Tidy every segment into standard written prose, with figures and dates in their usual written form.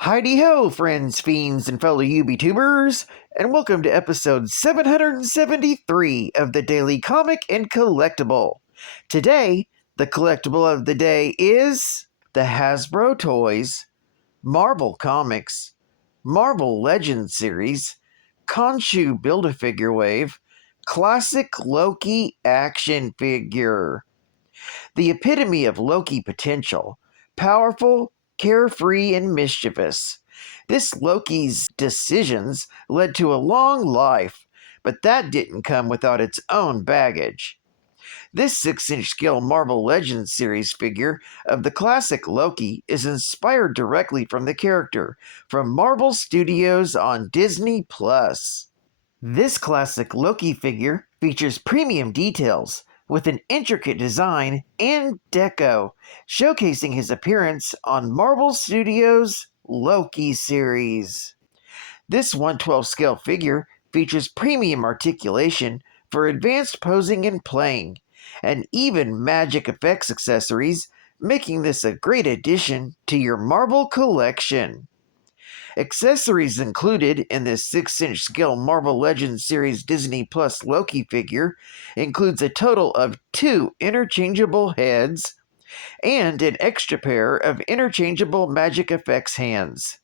Heidi-ho, friends, fiends, and fellow UBTubers, and welcome to episode 773 of the Daily Comic and Collectible. Today, the collectible of the day is the Hasbro Toys, Marvel Comics, Marvel Legends series, KHONSHU Build-A-Figure Wave, Classic Loki action figure. The epitome of Loki potential, powerful, carefree, and mischievous. This Loki's decisions led to a long life, but that didn't come without its own baggage. This 6-inch scale Marvel Legends series figure of the classic Loki is inspired directly from the character from Marvel Studios on Disney+. This classic Loki figure features premium details with an intricate design and deco, showcasing his appearance on Marvel Studios' Loki series. This 1/12 scale figure features premium articulation for advanced posing and playing, and even magic effects accessories, making this a great addition to your Marvel collection. Accessories included in this 6-inch scale Marvel Legends series Disney Plus Loki figure includes a total of 2 interchangeable heads and an extra pair of interchangeable magic effects hands.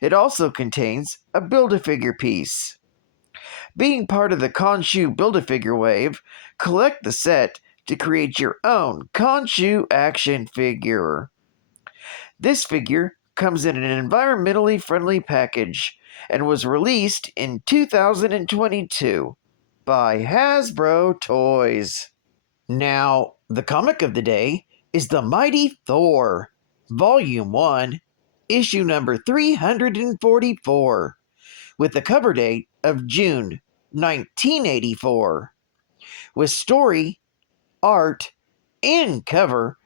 It also contains a Build-A-Figure piece. Being part of the KHONSHU Build-A-Figure wave, collect the set to create your own KHONSHU action figure. This figure comes in an environmentally friendly package and was released in 2022 by Hasbro Toys. Now, the comic of the day is The Mighty Thor, Volume 1, issue number 344, with the cover date of June 1984, with story, art, and cover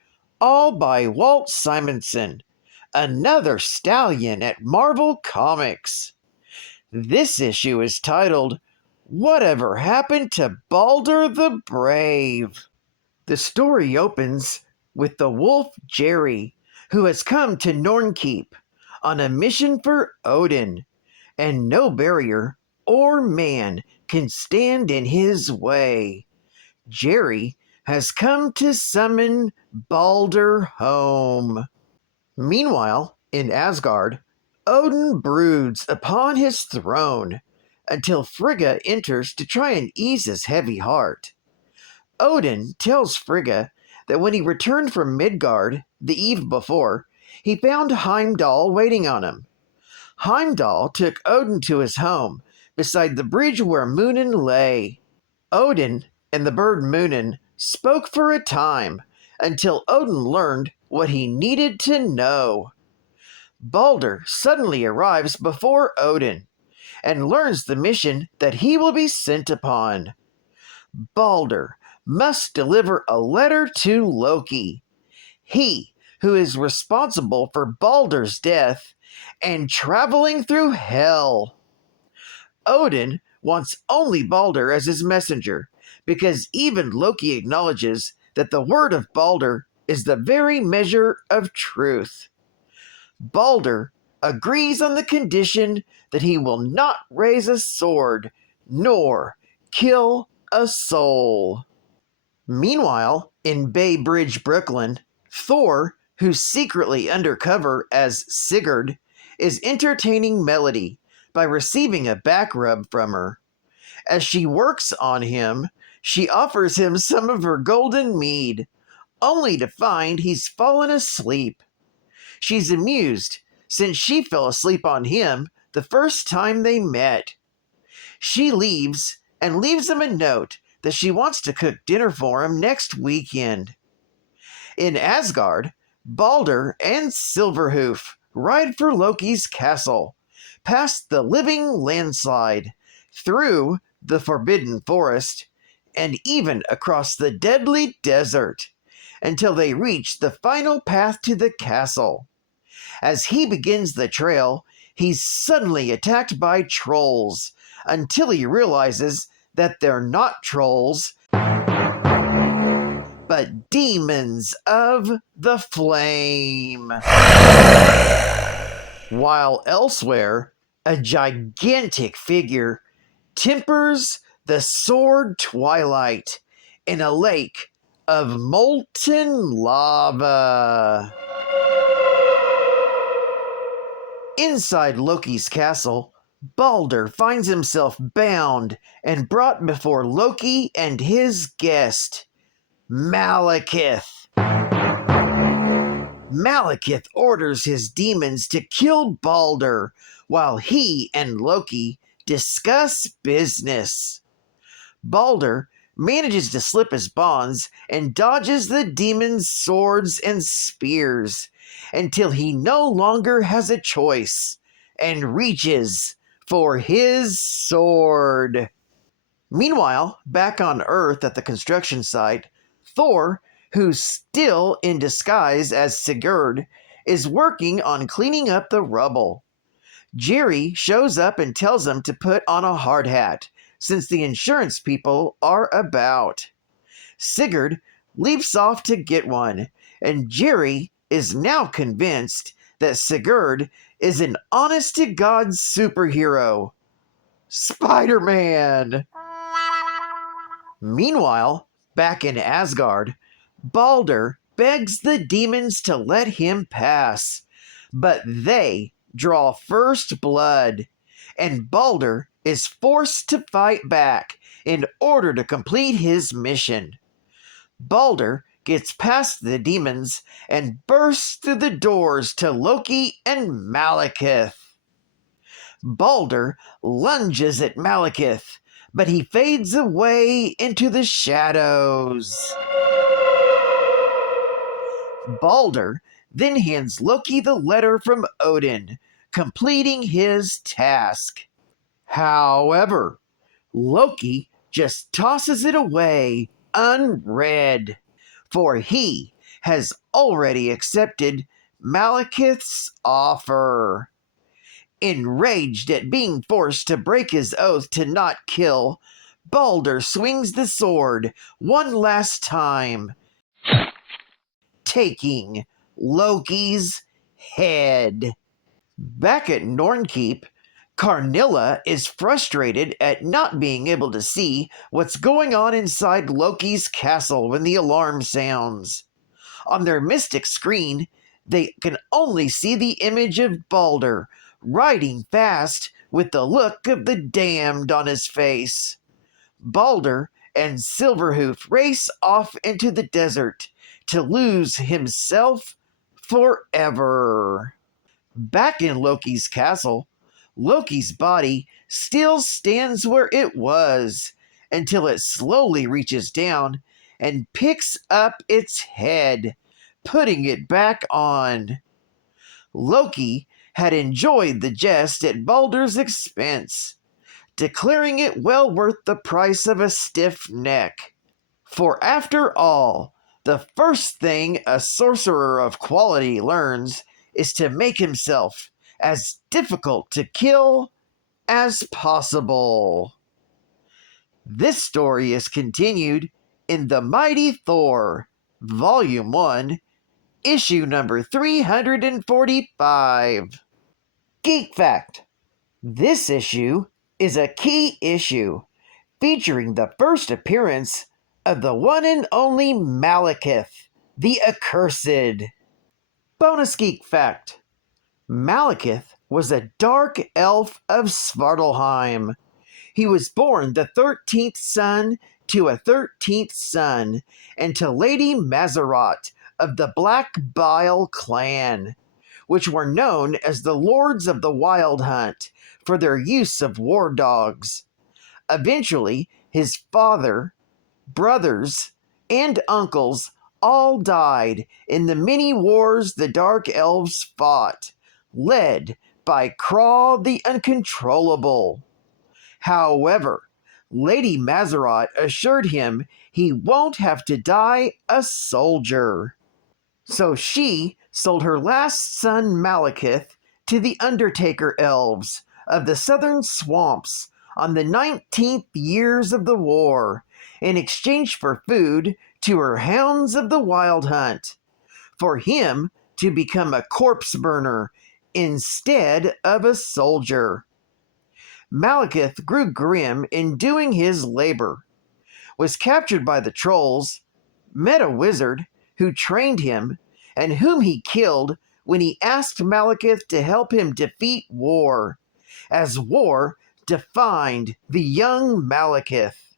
all by Walt Simonson, another stallion at Marvel Comics. This issue is titled, Whatever Happened to Balder the Brave? The story opens with the wolf Jerry, who has come to Nornkeep on a mission for Odin, and no barrier or man can stand in his way. Jerry has come to summon Balder home. Meanwhile, in Asgard, Odin broods upon his throne until Frigga enters to try and ease his heavy heart. Odin tells Frigga that when he returned from Midgard the eve before, he found Heimdall waiting on him. Heimdall took Odin to his home beside the bridge where Munin lay. Odin and the bird Munin spoke for a time until Odin learned what he needed to know. Balder suddenly arrives before Odin and learns the mission that he will be sent upon. Balder must deliver a letter to Loki, he who is responsible for Balder's death and traveling through hell. Odin wants only Balder as his messenger, because even Loki acknowledges that the word of Balder is the very measure of truth. Balder agrees on the condition that he will not raise a sword nor kill a soul. Meanwhile, in Bay Bridge, Brooklyn, Thor, who's secretly undercover as Sigurd, is entertaining Melody by receiving a back rub from her. As she works on him, she offers him some of her golden mead, only to find he's fallen asleep. She's amused, since she fell asleep on him the first time they met. She leaves and leaves him a note that she wants to cook dinner for him next weekend. In Asgard, Balder and Silverhoof ride for Loki's castle, past the living landslide, through the forbidden forest, and even across the deadly desert, until they reach the final path to the castle. As he begins the trail, he's suddenly attacked by trolls, until he realizes that they're not trolls, but demons of the flame. while elsewhere, a gigantic figure tempers the sword twilight in a lake of molten lava. Inside Loki's castle, Balder finds himself bound and brought before Loki and his guest, MALEKITH. MALEKITH orders his demons to kill Balder while he and Loki discuss business. Balder manages to slip his bonds and dodges the demons' swords and spears until he no longer has a choice and reaches for his sword. Meanwhile, back on Earth at the construction site, Thor, who's still in disguise as Sigurd, is working on cleaning up the rubble. Jerry shows up and tells him to put on a hard hat, since the insurance people are about. Sigurd leaps off to get one, and Jerry is now convinced that Sigurd is an honest-to-God superhero. Spider-Man! Meanwhile, back in Asgard, Balder begs the demons to let him pass, but they draw first blood, and Balder is forced to fight back in order to complete his mission. Balder gets past the demons and bursts through the doors to Loki and MALEKITH. Balder lunges at MALEKITH, but he fades away into the shadows. Balder then hands Loki the letter from Odin, completing his task. However, Loki just tosses it away unread, for he has already accepted MALEKITH's offer. Enraged at being forced to break his oath to not kill, Balder swings the sword one last time, taking Loki's head. Back at Nornkeep, Karnilla is frustrated at not being able to see what's going on inside Loki's castle when the alarm sounds. On their mystic screen, they can only see the image of Balder riding fast with the look of the damned on his face. Balder and Silverhoof race off into the desert to lose himself forever. Back in Loki's castle, Loki's body still stands where it was until it slowly reaches down and picks up its head, putting it back on. Loki had enjoyed the jest at Balder's expense, declaring it well worth the price of a stiff neck. For after all, the first thing a sorcerer of quality learns is to make himself as difficult to kill as possible. This story is continued in The Mighty Thor, Volume 1, Issue number 345. Geek Fact: this issue is a key issue, featuring the first appearance of the one and only MALEKITH, the Accursed. Bonus Geek Fact: MALEKITH was a dark elf of Svartalheim. He was born the 13th son to a 13th son, and to Lady Mazzaroth of the Black Bile clan, which were known as the Lords of the Wild Hunt for their use of war dogs. Eventually, his father, brothers, and uncles all died in the many wars the Dark Elves fought, led by Kraw the Uncontrollable. However, Lady Mazzaroth assured him he won't have to die a soldier. So she sold her last son MALEKITH to the Undertaker Elves of the Southern Swamps on the 19th years of the war, in exchange for food to her Hounds of the Wild Hunt, for him to become a corpse burner instead of a soldier. Malekith grew grim in doing his labor, was captured by the trolls, met a wizard who trained him, and whom he killed when he asked Malekith to help him defeat war, as war defined the young Malekith.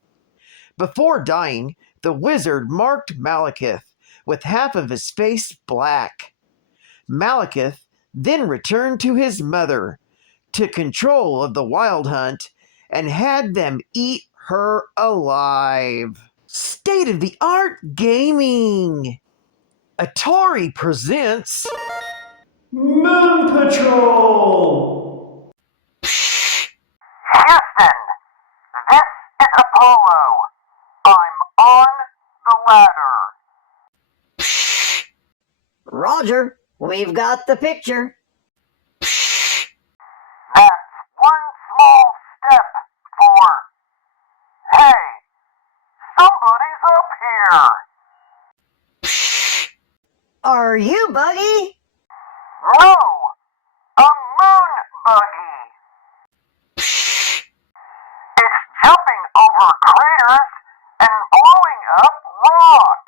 Before dying, the wizard marked Malekith with half of his face black. Malekith then returned to his mother, took control of the Wild Hunt, and had them eat her alive. State-of-the-art gaming! Atari presents Moon Patrol! Houston, this is Apollo. I'm on the ladder. Roger, we've got the picture. That's one small step for... Hey, somebody's up here. Are you Buggy? No, a moon buggy. It's jumping over craters and blowing up rocks.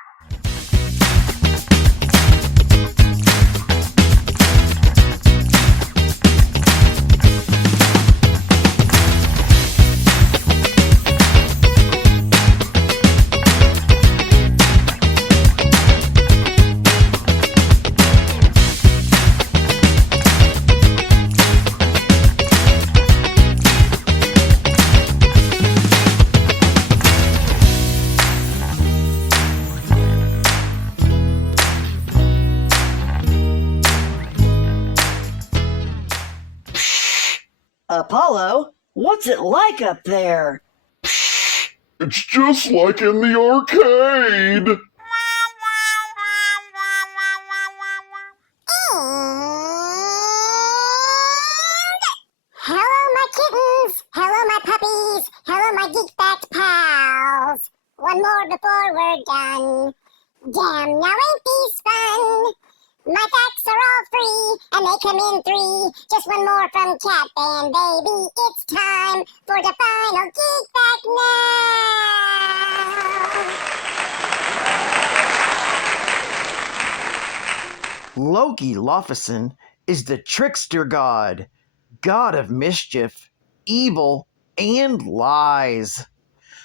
Apollo, what's it like up there? It's just like in the arcade. Hello, my kittens. Hello, my puppies. Hello, my geek-backed pals. One more before we're done. Damn, now ain't these fun? My facts are all free, and they come in 3. Just one more from Cat Band, baby. It's time for the final Geek Back Now. Loki Lofison is the trickster god, god of mischief, evil, and lies.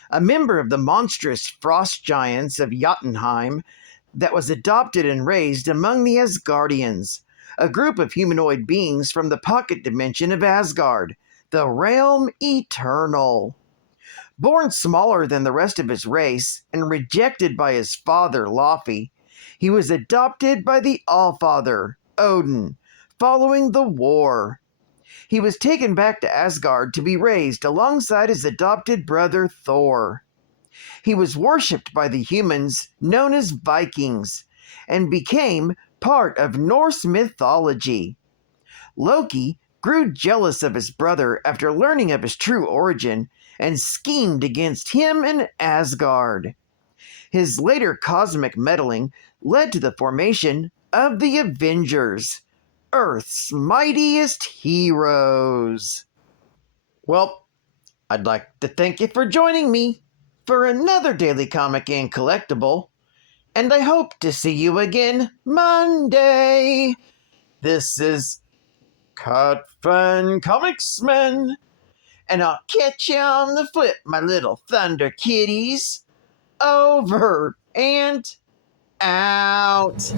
A member of the monstrous frost giants of Jotunheim that was adopted and raised among the Asgardians, a group of humanoid beings from the pocket dimension of Asgard, the realm eternal. Born smaller than the rest of his race and rejected by his father, Laufey, he was adopted by the Allfather, Odin, following the war. He was taken back to Asgard to be raised alongside his adopted brother Thor. He was worshipped by the humans known as Vikings and became part of Norse mythology. Loki grew jealous of his brother after learning of his true origin and schemed against him and Asgard. His later cosmic meddling led to the formation of the Avengers, Earth's mightiest heroes. Well, I'd like to thank you for joining me for another Daily Comic and Collectible, and I hope to see you again Monday. This is Cut Fun Comicsman, and I'll catch you on the flip, my little Thunder Kitties. Over and out.